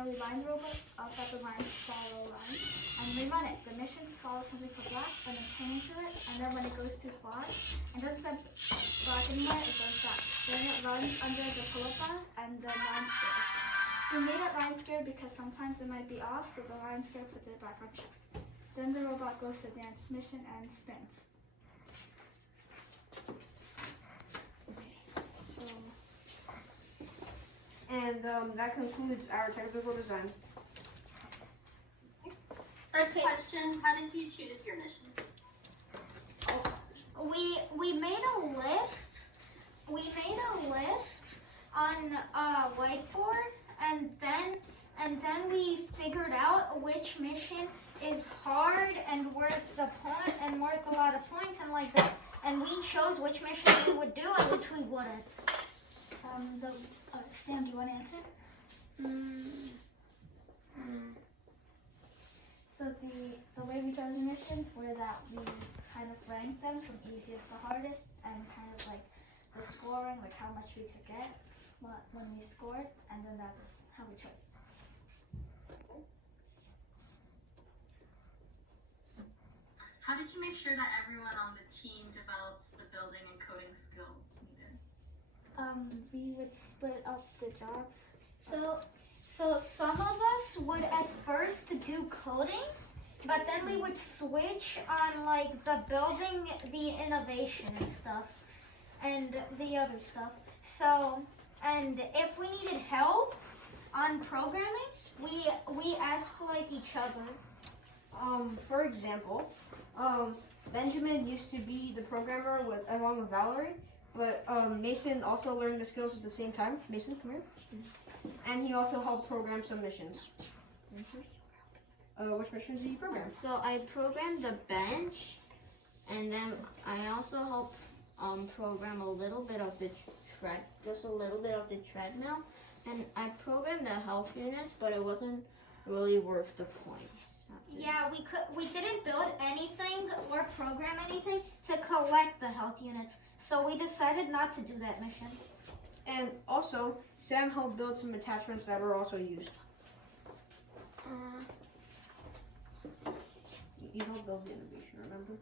where we line the robots up at the line follow line, and we run it. The mission follows something for black, and then turn into it, and then when it goes too far, and doesn't sense black anymore, it goes back. Then it runs under the pull-up bar, and then line square. We made it line square because sometimes it might be off, so the line square puts it back on track. Then the robot goes to dance mission and spins. And that concludes our technical design. First question, how did you choose your missions? We made a list. We made a list on a whiteboard, and then we figured out which mission is hard and worth the point and worth a lot of points and like that. And we chose which mission we would do and which we wouldn't. Sam, do you want to answer? So the way we chose the missions were that we kind of ranked them from easiest to hardest and kind of like the scoring, like how much we could get when we scored, and then that was how we chose. How did you make sure that everyone on the team developed the building and coding skills needed? We would split up the jobs. So some of us would at first do coding, but then we would switch on like the building, the innovation and stuff, and the other stuff. So, and if we needed help on programming, we asked like each other. For example, Benjamin used to be the programmer along with Valerie, but Mason also learned the skills at the same time. Mason, come here. And he also helped program some missions. Which missions did you program? So I programmed the bench, and then I also helped program a little bit of the just a little bit of the treadmill, and I programmed the health units, but it wasn't really worth the points. Yeah, we didn't build anything or program anything to collect the health units, so we decided not to do that mission. And also, Sam helped build some attachments that were also used. You helped build the innovation, remember?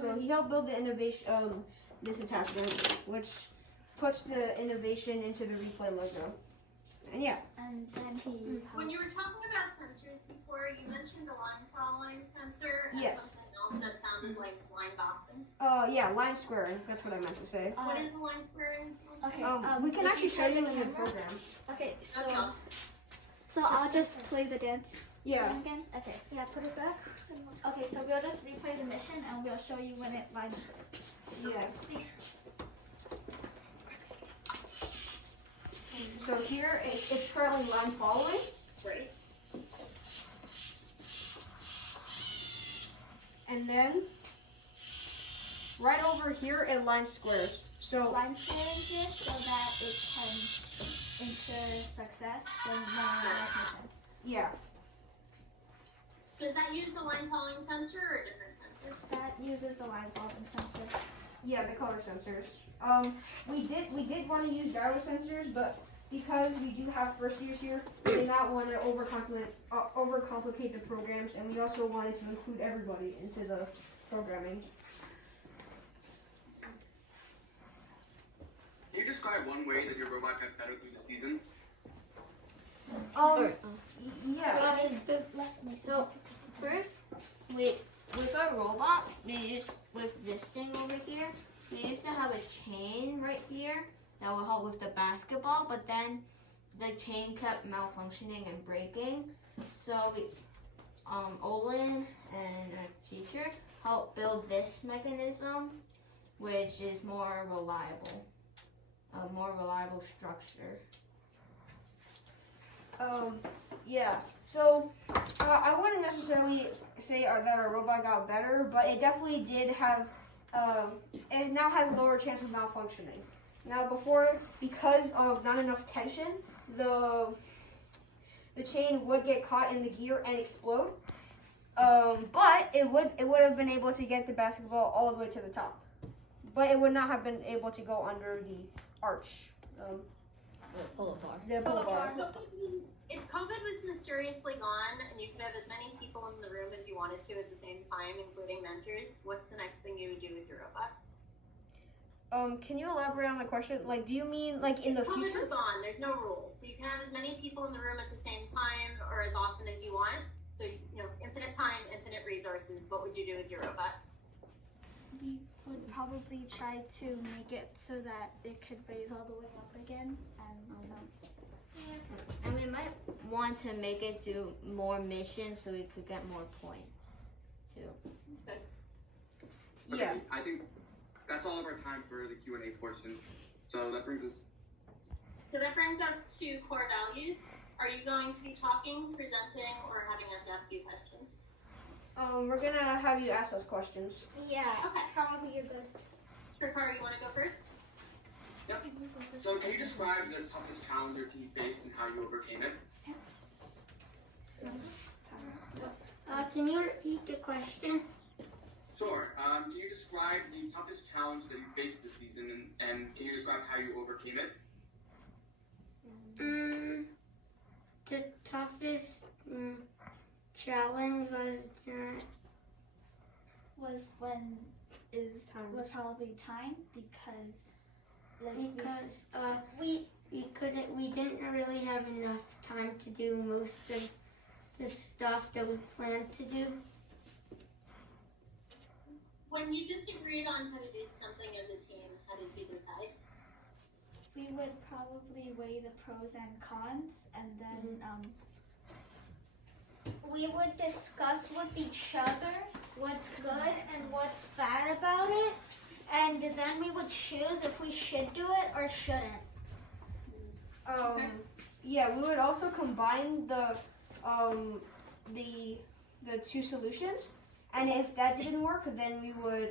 So he helped build the innovation, this attachment, which puts the innovation into the replay logo. And yeah. And then he. When you were talking about sensors before, you mentioned a line following sensor and Yes. something else that sounded like line boxing. Yeah, line squaring. That's what I meant to say. What is line squaring? Okay. We can actually show you in the program. Okay, Okay, awesome. so I'll just play the dance Yeah. again. Okay. Yeah, put it back. Okay, so we'll just replay the mission and we'll show you when it lines first. Yeah. Please. So here it's currently line following. Right. And then right over here it line squares. So Line squaring here so that it can ensure success when mission. yeah. Does that use the line following sensor or a different sensor? That uses the line following sensor. Yeah, the color sensors. We did want to use gyro sensors, but because we do have first years here, we did not want to overcomplicate the programs, and we also wanted to include everybody into the programming. Can you describe one way that your robot got better through the season? Yeah. So first, with our robot, with this thing over here, we used to have a chain right here that would help with the basketball, but then the chain kept malfunctioning and breaking. So Olin and our teacher helped build this mechanism, which is more reliable, a more reliable structure. Yeah. So I wouldn't necessarily say that our robot got better, but it definitely did have. It now has a lower chance of malfunctioning. Now before, because of not enough tension, the chain would get caught in the gear and explode. But it would have been able to get the basketball all the way to the top. But it would not have been able to go under the arch. pull apart. The pull bar. If COVID was mysteriously gone and you could have as many people in the room as you wanted to at the same time, including mentors, what's the next thing you would do with your robot? Can you elaborate on the question? Like, do you mean like in the COVID future? was gone. There's no rules, so you can have as many people in the room at the same time or as often as you want. So infinite time, infinite resources. What would you do with your robot? We would probably try to make it so that it could raise all the way up again, and And we might want to make it do more missions so we could get more points too. Okay, Yeah. I think that's all of our time for the Q&A portion. So that brings us. So that brings us to core values. Are you going to be talking, presenting, or having us ask you questions? We're gonna have you ask us questions. yeah, Okay. probably you're good. Trikar, you want to go first? So can you describe the toughest challenge your team faced and how you overcame it? Can you repeat the question? Sure. Can you describe the toughest challenge that you faced this season and can you describe how you overcame it? The toughest challenge Was was probably time because we didn't really have enough time to do most of the stuff that we planned to do. When you disagreed on how to do something as a team, how did you decide? we would probably weigh the pros and cons, and then we would discuss with each other what's good and what's bad about it, and then we would choose if we should do it or shouldn't. Yeah, we would also combine the two solutions, and if that didn't work, then we would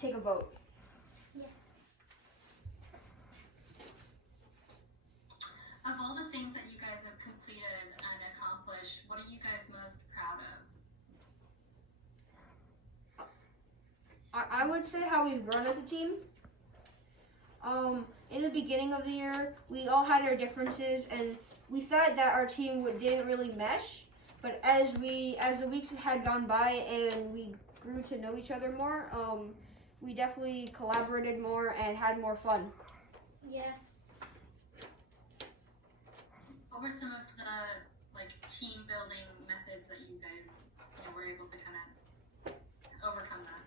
take a vote. Of all the things that you guys have completed and accomplished, what are you guys most proud of? I would say how we've grown as a team. In the beginning of the year, we all had our differences, and we thought that our team didn't really mesh. But as the weeks had gone by and we grew to know each other more, we definitely collaborated more and had more fun. Yeah. What were some of the team building methods that you guys were able to kind of overcome that?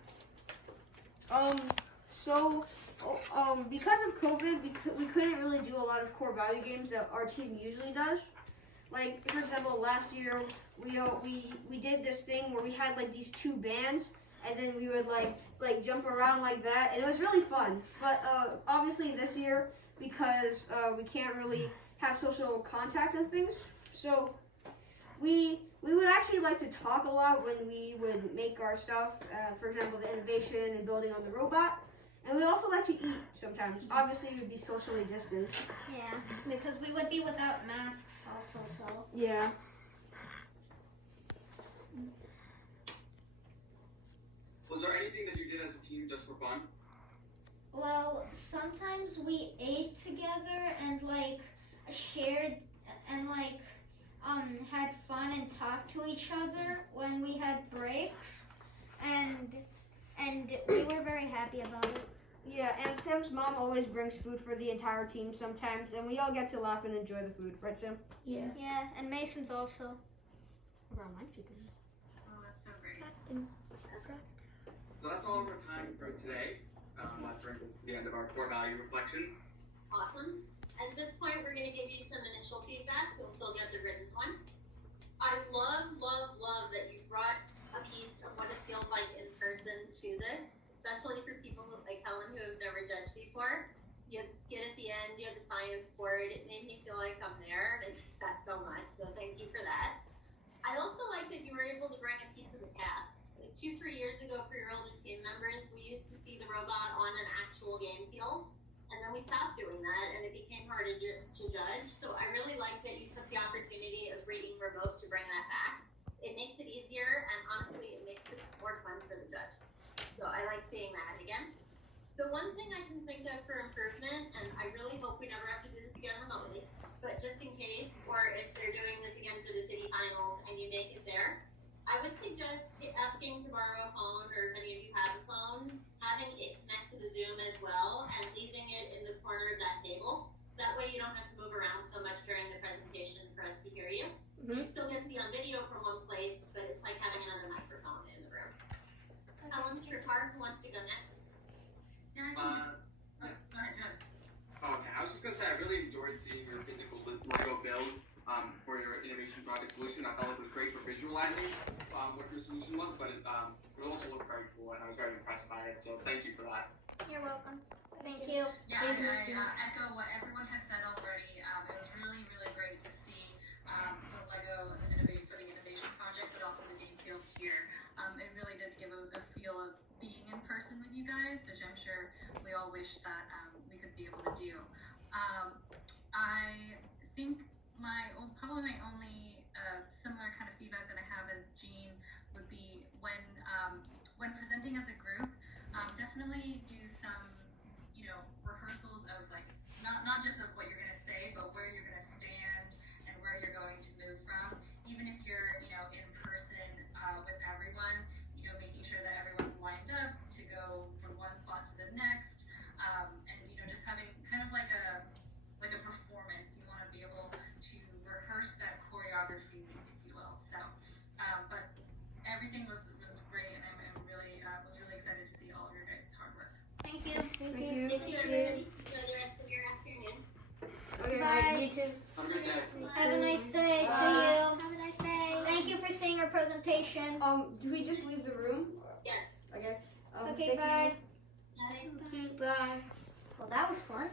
Because of COVID, we couldn't really do a lot of core value games that our team usually does. Like, for example, last year we did this thing where we had these two bands, and then we would like jump around like that, and it was really fun. But obviously this year, because we can't really have social contact and things, so we would actually like to talk a lot when we would make our stuff. For example, the innovation and building on the robot. And we also like to eat sometimes. Obviously, we would be socially distanced. Yeah, because we would be without masks also, so. Yeah. Was there anything that you did as a team just for fun? Well, sometimes we ate together and shared and had fun and talked to each other when we had breaks, and we were very happy about it. Yeah, and Sam's mom always brings food for the entire team sometimes, and we all get to laugh and enjoy the food, right, Sam? Yeah. Yeah, and Mason's also. Around my chicken. Oh, that's so great. So that's all of our time for today. That brings us to the end of our core value reflection. Awesome. At this point, we're going to give you some initial feedback. You'll still get the written one. I love that you brought a piece of what it feels like in person to this, especially for people like Helen who have never judged before. You had the skit at the end, you had the science board. It made me feel like I'm there. I miss that so much, so thank you for that. I also like that you were able to bring a piece of the past. 2-3 years ago for your older team members, we used to see the robot on an actual game field, and then we stopped doing that, and it became harder to judge. So I really like that you took the opportunity of reading remote to bring that back. It makes it easier, and honestly, it makes it more fun for the judges. So I like seeing that again. The one thing I can think of for improvement, and I really hope we never have to do this again remote, don't have to move around so much during the presentation for us to hear you. Mhm. You still get to be on video from one place, but it's like having another microphone in the room. Ellen Tritar, who wants to go next? Yeah, go ahead. Okay, I was just gonna say I really enjoyed seeing your physical Lego build for your innovation project solution. I thought it was great for visualizing what your solution was, but it also looked very cool, and I was very impressed by it. So thank you for that. You're welcome. Thank you. Yeah, I echo what everyone has said already. It was really, really great to see the Lego for the innovation project, but also the game field here. It really did give a feel of being in person with you guys, which I'm sure we all wish that we could be able to do. I think probably my only similar kind of feedback that I have as Jean would be when presenting as a group, definitely do some rehearsals of like not just of what you're going to say, but where you're going to stand and where you're going to move from. Even if you're in person with everyone, making sure that everyone's lined up to go from one spot to the next, and just having kind of like a performance. You want to be able to rehearse that choreography, if you will. So, but everything was great, and I'm really was really excited to see all of your guys' hard work. Thank you. Thank you. Thank you, everybody. Enjoy the rest of your afternoon. Okay. Bye. You too. Have a good day. Have a nice day. Bye. See you. Have a nice day. Thank you for seeing our presentation. Do we just leave the room? Yes. Okay. Okay, thank bye. you. Bye. Okay, bye. Well, that was fun.